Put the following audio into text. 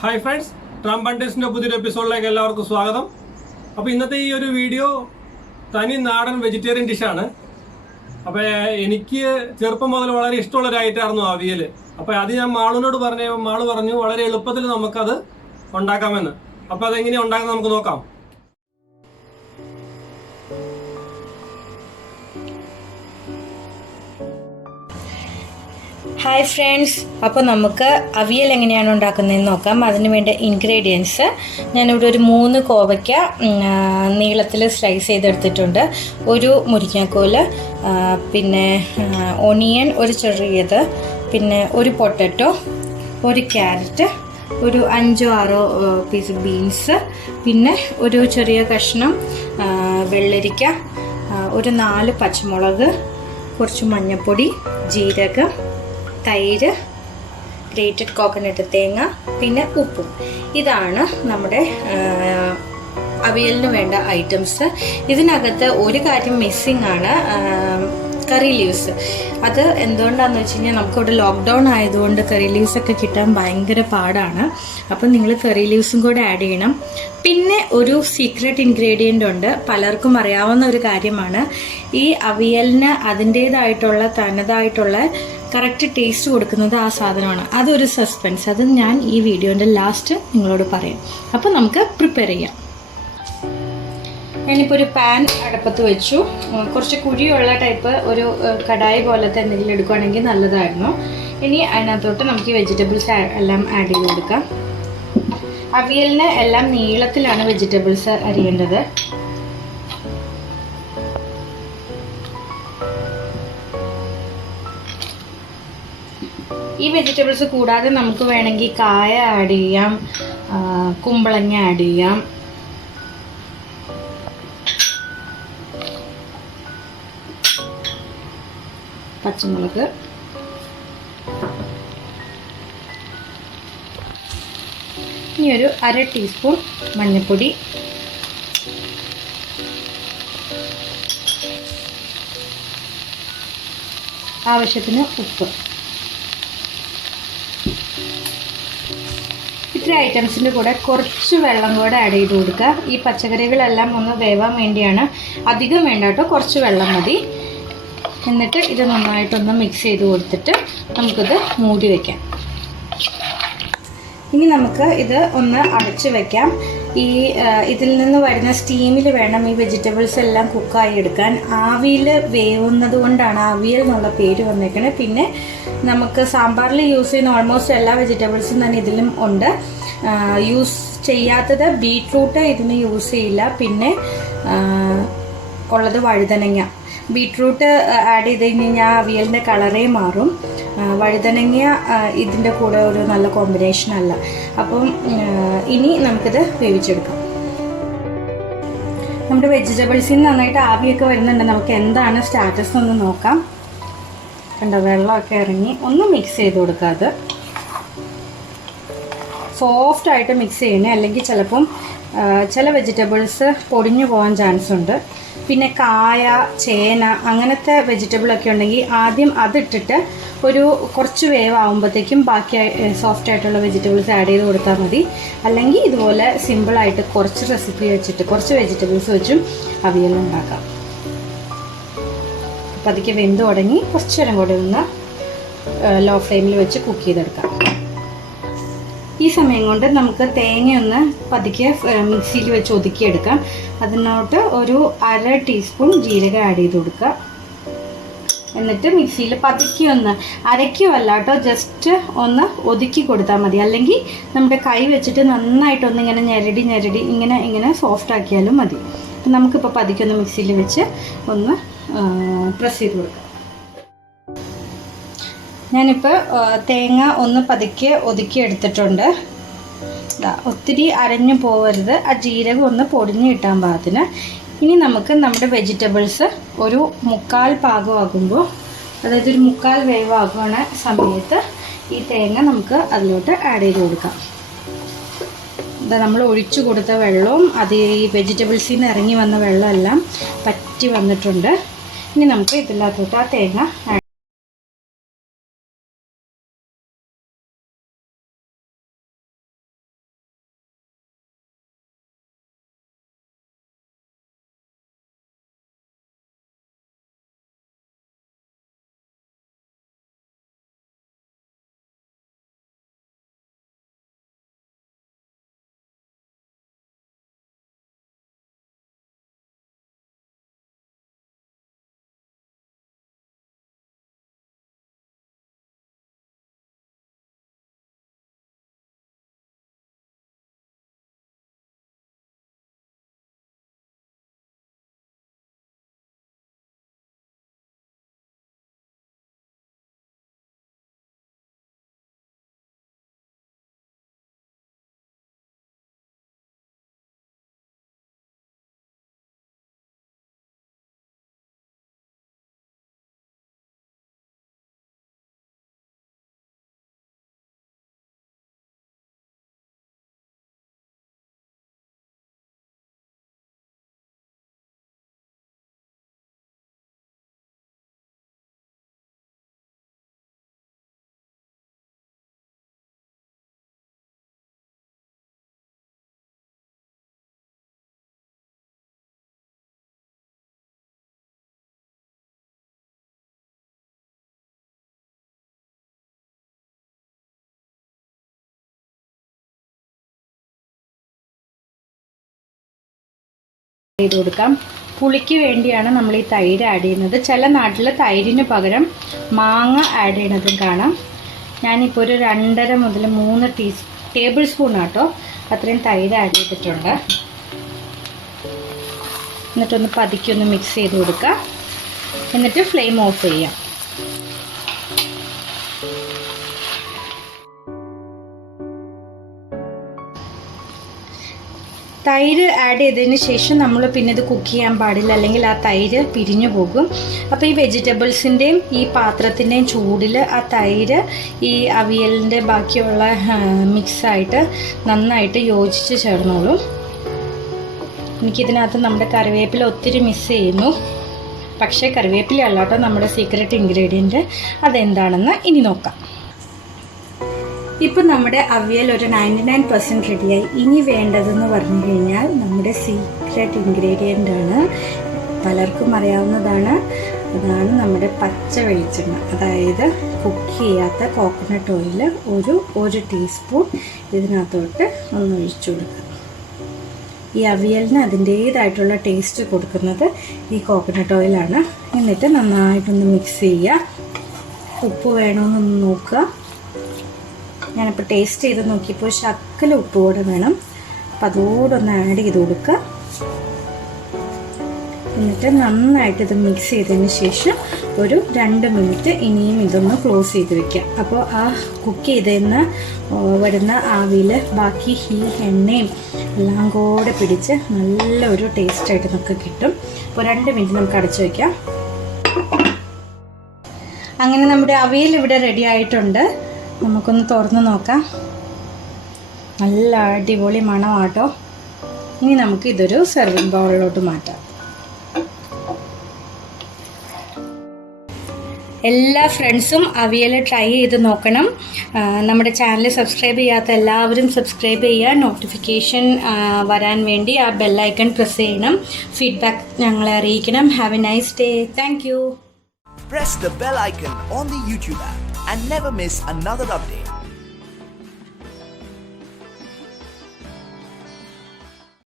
Hi friends, ട്രം ബണ്ടേഴ്സിൻ്റെ പുതിയൊരു എപ്പിസോഡിലേക്ക് എല്ലാവർക്കും സ്വാഗതം. അപ്പോൾ ഇന്നത്തെ ഈ ഒരു വീഡിയോ തനി നാടൻ വെജിറ്റേറിയൻ ഡിഷാണ്. അപ്പോൾ എനിക്ക് ചെറുപ്പം മുതൽ വളരെ ഇഷ്ടമുള്ളൊരു ഐറ്റമായിരുന്നു അവിയൽ. അപ്പോൾ അത് ഞാൻ മാളുവിനോട് പറഞ്ഞപ്പോൾ മാള് പറഞ്ഞു വളരെ എളുപ്പത്തിൽ നമുക്കത് ഉണ്ടാക്കാമെന്ന്. അപ്പോൾ അതെങ്ങനെയാണ് ഉണ്ടാക്കുന്നത് നമുക്ക് നോക്കാം. ഹായ് ഫ്രണ്ട്സ്, അപ്പോൾ നമുക്ക് അവിയൽ എങ്ങനെയാണ് ഉണ്ടാക്കുന്നതെന്ന് നോക്കാം. അതിന് വേണ്ട ഇൻഗ്രീഡിയൻസ് ഞാനിവിടെ ഒരു 3 കോവയ്ക്ക നീളത്തിൽ സ്ലൈസ് ചെയ്തെടുത്തിട്ടുണ്ട്, ഒരു മുരിങ്ങാക്കോല്, പിന്നെ ഒണിയൻ ഒരു ചെറിയത്, പിന്നെ ഒരു പൊട്ടറ്റോ, ഒരു ക്യാരറ്റ്, ഒരു 5-6 പീസ് ബീൻസ്, പിന്നെ ഒരു ചെറിയ കഷ്ണം വെള്ളരിക്ക, ഒരു 4 പച്ചമുളക്, കുറച്ച് മഞ്ഞൾപ്പൊടി, ജീരകം, തൈര്, ഗ്രേറ്റഡ് കോക്കനട്ട് തേങ്ങ, പിന്നെ ഉപ്പും. ഇതാണ് നമ്മുടെ അവിയലിന് വേണ്ട ഐറ്റംസ്. ഇതിനകത്ത് ഒരു കാര്യം മിസ്സിംഗ് ആണ്, കറി ലീവ്സ്. അത് എന്തുകൊണ്ടാണെന്ന് വെച്ച് കഴിഞ്ഞാൽ നമുക്കിവിടെ ലോക്ക്ഡൗൺ ആയതുകൊണ്ട് കറി ലീവ്സ് ഒക്കെ കിട്ടാൻ ഭയങ്കര പാടാണ്. അപ്പം നിങ്ങൾ കറി ലീവ്സും കൂടെ ആഡ് ചെയ്യണം. പിന്നെ ഒരു സീക്രട്ട് ഇൻഗ്രീഡിയൻ്റ് ഉണ്ട്, പലർക്കും അറിയാവുന്ന ഒരു കാര്യമാണ്. ഈ അവിയലിന് അതിൻ്റേതായിട്ടുള്ള തനതായിട്ടുള്ള കറക്റ്റ് ടേസ്റ്റ് കൊടുക്കുന്നത് ആ സാധനമാണ്. അതൊരു സസ്പെൻസ്, അത് ഞാൻ ഈ വീഡിയോൻ്റെ ലാസ്റ്റ് നിങ്ങളോട് പറയാം. അപ്പോൾ നമുക്ക് പ്രിപ്പയർ ചെയ്യാം. ഞാനിപ്പോൾ ഒരു പാൻ അടുപ്പത്ത് വെച്ചു. കുറച്ച് കുഴിയുള്ള ടൈപ്പ് ഒരു കടായി പോലത്തെ എന്തെങ്കിലും എടുക്കുകയാണെങ്കിൽ നല്ലതായിരുന്നു. ഇനി അതിനകത്തോട്ട് നമുക്ക് വെജിറ്റബിൾസ് എല്ലാം ആഡ് ചെയ്ത് കൊടുക്കാം. അവിയലിന് എല്ലാം നീളത്തിലാണ് വെജിറ്റബിൾസ് അരിയേണ്ടത്. ഈ വെജിറ്റബിൾസ് കൂടാതെ നമുക്ക് വേണമെങ്കിൽ കായ ആഡ് ചെയ്യാം, കുമ്പളങ്ങ ആഡ് ചെയ്യാം, പച്ചമുളക്, ഇനി ഒരു 1/2 ടീസ്പൂൺ മഞ്ഞൾപ്പൊടി, ആവശ്യത്തിന് ഉപ്പ്. ഇത്ര ഐറ്റംസിൻ്റെ കൂടെ കുറച്ച് വെള്ളം കൂടെ ആഡ് ചെയ്ത് കൊടുക്കുക. ഈ പച്ചക്കറികളെല്ലാം ഒന്ന് വേവാൻ വേണ്ടിയാണ്, അധികം വേണ്ട കേട്ടോ, കുറച്ച് വെള്ളം മതി. എന്നിട്ട് ഇത് നന്നായിട്ടൊന്ന് മിക്സ് ചെയ്ത് കൊടുത്തിട്ട് നമുക്കിത് മൂടി വയ്ക്കാം. ഇനി നമുക്ക് ഇത് ഒന്ന് അടച്ച് വയ്ക്കാം. ഇതിൽ നിന്ന് വരുന്ന സ്റ്റീമിൽ വേണം ഈ വെജിറ്റബിൾസ് എല്ലാം കുക്കായി എടുക്കാൻ. ആവിയിൽ വേവുന്നത് കൊണ്ടാണ് അവിയൽ എന്നുള്ള പേര് വന്നേക്കണേ. പിന്നെ നമുക്ക് സാമ്പാറിൽ യൂസ് ചെയ്യുന്ന ഓൾമോസ്റ്റ് എല്ലാ വെജിറ്റബിൾസും തന്നെ ഇതിലും ഉണ്ട്. യൂസ് ചെയ്യാത്തത് ബീട്രൂട്ട് ഇതിന് യൂസ് ചെയ്യില്ല. പിന്നെ ഉള്ളത് വഴുതനങ്ങ. ബീട്രൂട്ട് ആഡ് ചെയ്ത് കഴിഞ്ഞാൽ അവിയലിൻ്റെ കളറേ മാറും. വഴുതനങ്ങ ഇതിൻ്റെ കൂടെ ഒരു നല്ല കോമ്പിനേഷൻ അല്ല. അപ്പം ഇനി നമുക്കിത് വേവിച്ചെടുക്കാം. നമ്മുടെ വെജിറ്റബിൾസിൽ നിന്ന് നന്നായിട്ട് ആവിയൊക്കെ വരുന്നുണ്ട്. നമുക്ക് എന്താണ് സ്റ്റാറ്റസ് ഒന്ന് നോക്കാം. കണ്ടോ, വെള്ളമൊക്കെ ഇറങ്ങി. ഒന്ന് മിക്സ് ചെയ്ത് കൊടുക്കുക. അത് സോഫ്റ്റായിട്ട് മിക്സ് ചെയ്യണേ, അല്ലെങ്കിൽ ചിലപ്പം ചില വെജിറ്റബിൾസ് പൊടിഞ്ഞു പോകാൻ ചാൻസ് ഉണ്ട്. പിന്നെ കായ, ചേന അങ്ങനത്തെ വെജിറ്റബിളൊക്കെ ഉണ്ടെങ്കിൽ ആദ്യം അതിട്ടിട്ട് ഒരു കുറച്ച് വേവാകുമ്പോഴത്തേക്കും ബാക്കി സോഫ്റ്റായിട്ടുള്ള വെജിറ്റബിൾസ് ആഡ് ചെയ്ത് കൊടുത്താൽ മതി. അല്ലെങ്കിൽ ഇതുപോലെ സിമ്പിളായിട്ട് കുറച്ച് റെസിപ്പി വെച്ചിട്ട് കുറച്ച് വെജിറ്റബിൾസ് വെച്ചും അവിയൽ ഉണ്ടാക്കാം. അപ്പോൾ അതൊക്കെ വെന്ത് തുടങ്ങി കുറച്ച് നേരം കൂടെ ഒന്ന് ലോ ഫ്ലെയിമിൽ വെച്ച് കുക്ക് ചെയ്തെടുക്കാം. ഈ സമയം കൊണ്ട് നമുക്ക് തേങ്ങയൊന്ന് പതുക്കെ മിക്സിയിൽ വെച്ച് ഒതുക്കിയെടുക്കാം. അതിനോട്ട് ഒരു 1/2 ടീസ്പൂൺ ജീരകം ആഡ് ചെയ്ത് കൊടുക്കുക. എന്നിട്ട് മിക്സിയിൽ പതുക്കി ഒന്ന് അരയ്ക്കുമല്ല കേട്ടോ, ജസ്റ്റ് ഒന്ന് ഒതുക്കി കൊടുത്താൽ മതി. അല്ലെങ്കിൽ നമ്മുടെ കൈ വെച്ചിട്ട് നന്നായിട്ടൊന്ന് ഇങ്ങനെ ഞെരടി ഇങ്ങനെ സോഫ്റ്റ് ആക്കിയാലും മതി. അപ്പം നമുക്കിപ്പോൾ പതുക്കെ ഒന്ന് മിക്സിയിൽ വെച്ച് ഒന്ന് പ്രസ് ചെയ്ത് കൊടുക്കാം. ഞാനിപ്പോൾ തേങ്ങ ഒന്ന് പതുക്കെ ഒതുക്കി എടുത്തിട്ടുണ്ട്. ഒത്തിരി അരഞ്ഞു പോകരുത്, ആ ജീരകം ഒന്ന് പൊടിഞ്ഞ് കിട്ടാൻ പാകത്തിന്. ഇനി നമുക്ക് നമ്മുടെ വെജിറ്റബിൾസ് ഒരു 1/4 പാകമാകുമ്പോൾ, അതായത് ഒരു 1/4 വേവാകുന്ന സമയത്ത് ഈ തേങ്ങ നമുക്ക് അതിലോട്ട് ആഡ് ചെയ്ത് കൊടുക്കാം. നമ്മൾ ഒഴിച്ചു കൊടുത്ത വെള്ളവും അത് ഈ വെജിറ്റബിൾസിൽ നിന്ന് ഇറങ്ങി വന്ന വെള്ളമെല്ലാം പറ്റി വന്നിട്ടുണ്ട്. ഇനി നമുക്ക് ഇതിനകത്തോട്ട് ആ തേങ്ങ ചെയ്ത് കൊടുക്കാം. പുളിക്ക് വേണ്ടിയാണ് നമ്മൾ ഈ തൈര് ആഡ് ചെയ്യുന്നത്. ചില നാട്ടിൽ തൈരിന് പകരം മാങ്ങ ആഡ് ചെയ്യണതും കാണാം. ഞാനിപ്പോൾ ഒരു 2.5 മുതൽ 3 ടേബിൾ സ്പൂൺ ആട്ടോ അത്രയും തൈര് ആഡ് ചെയ്തിട്ടുണ്ട്. എന്നിട്ടൊന്ന് പതുക്കി മിക്സ് ചെയ്ത് കൊടുക്കുക. എന്നിട്ട് ഫ്ലെയിം ഓഫ് ചെയ്യാം. തൈര് ആഡ് ചെയ്തതിന് ശേഷം നമ്മൾ പിന്നെ ഇത് കുക്ക് ചെയ്യാൻ പാടില്ല, അല്ലെങ്കിൽ ആ തൈര് പിരിഞ്ഞു പോകും. അപ്പോൾ ഈ വെജിറ്റബിൾസിൻ്റെയും ഈ പാത്രത്തിൻ്റെയും ചൂടിൽ ആ തൈര് ഈ അവിയലിൻ്റെ ബാക്കിയുള്ള മിക്സായിട്ട് നന്നായിട്ട് യോജിച്ച് ചേർന്നോളും. എനിക്കിതിനകത്ത് നമ്മുടെ കറിവേപ്പില ഒത്തിരി മിസ് ചെയ്യുന്നു. പക്ഷേ കറിവേപ്പില അല്ല കേട്ടോ നമ്മുടെ സീക്രട്ട് ഇൻഗ്രീഡിയൻറ്റ്. അതെന്താണെന്ന് ഇനി നോക്കാം. ഇപ്പം നമ്മുടെ അവിയൽ ഒരു 99% റെഡിയായി. ഇനി വേണ്ടതെന്ന് പറഞ്ഞു കഴിഞ്ഞാൽ നമ്മുടെ സീക്രട്ട് ഇൻഗ്രീഡിയൻ്റ് ആണ്, പലർക്കും അറിയാവുന്നതാണ്. അതാണ് നമ്മുടെ പച്ച വെളിച്ചെണ്ണ, അതായത് കുക്ക് ചെയ്യാത്ത കോക്കനട്ട് ഓയിൽ ഒരു ടീസ്പൂൺ ഇതിനകത്തോട്ട് ഒന്ന് ഒഴിച്ചു കൊടുക്കുക. ഈ അവിയലിന് അതിൻ്റേതായിട്ടുള്ള ടേസ്റ്റ് കൊടുക്കുന്നത് ഈ കോക്കനട്ട് ഓയിലാണ്. എന്നിട്ട് നന്നായിട്ടൊന്ന് മിക്സ് ചെയ്യുക. ഉപ്പ് വേണമെന്നൊന്ന് നോക്കുക. ഞാനിപ്പോൾ ടേസ്റ്റ് ചെയ്ത് നോക്കിയപ്പോൾ ശക്കല ഉപ്പ് കൂടെ വേണം. അപ്പം അതോടൊന്ന് ആഡ് ചെയ്ത് കൊടുക്കുക. എന്നിട്ട് നന്നായിട്ട് ഇത് മിക്സ് ചെയ്തതിന് ശേഷം ഒരു 2 മിനിറ്റ് ഇനിയും ഇതൊന്ന് ക്ലോസ് ചെയ്ത് വെക്കുക. അപ്പോൾ ആ കുക്ക് ചെയ്തതിന് വരുന്ന ആവിയിൽ ബാക്കി ഈ എണ്ണയും എല്ലാം കൂടെ പിടിച്ച് നല്ലൊരു ടേസ്റ്റായിട്ട് നമുക്ക് കിട്ടും. അപ്പോൾ 2 മിനിറ്റ് നമുക്ക് അടച്ചു വയ്ക്കാം. അങ്ങനെ നമ്മുടെ അവിയൽ ഇവിടെ റെഡി ആയിട്ടുണ്ട്. നമുക്കൊന്ന് തുറന്ന് നോക്കാം. നല്ല അടിപൊളി മണമാട്ടോ. ഇനി നമുക്ക് ഇതൊരു സെർവിങ് ബൗളിലോട്ട് മാറ്റാം. എല്ലാ ഫ്രണ്ട്സും അവിയൽ ട്രൈ ചെയ്ത് നോക്കണം. നമ്മുടെ ചാനൽ സബ്സ്ക്രൈബ് ചെയ്യാത്ത എല്ലാവരും സബ്സ്ക്രൈബ് ചെയ്യുക. നോട്ടിഫിക്കേഷൻ വരാൻ വേണ്ടി ആ ബെല്ലൈക്കൺ പ്രസ് ചെയ്യണം. ഫീഡ്ബാക്ക് ഞങ്ങളെ അറിയിക്കണം. Have A nice day. Thank you. Press the bell icon on the YouTube app and never miss another update.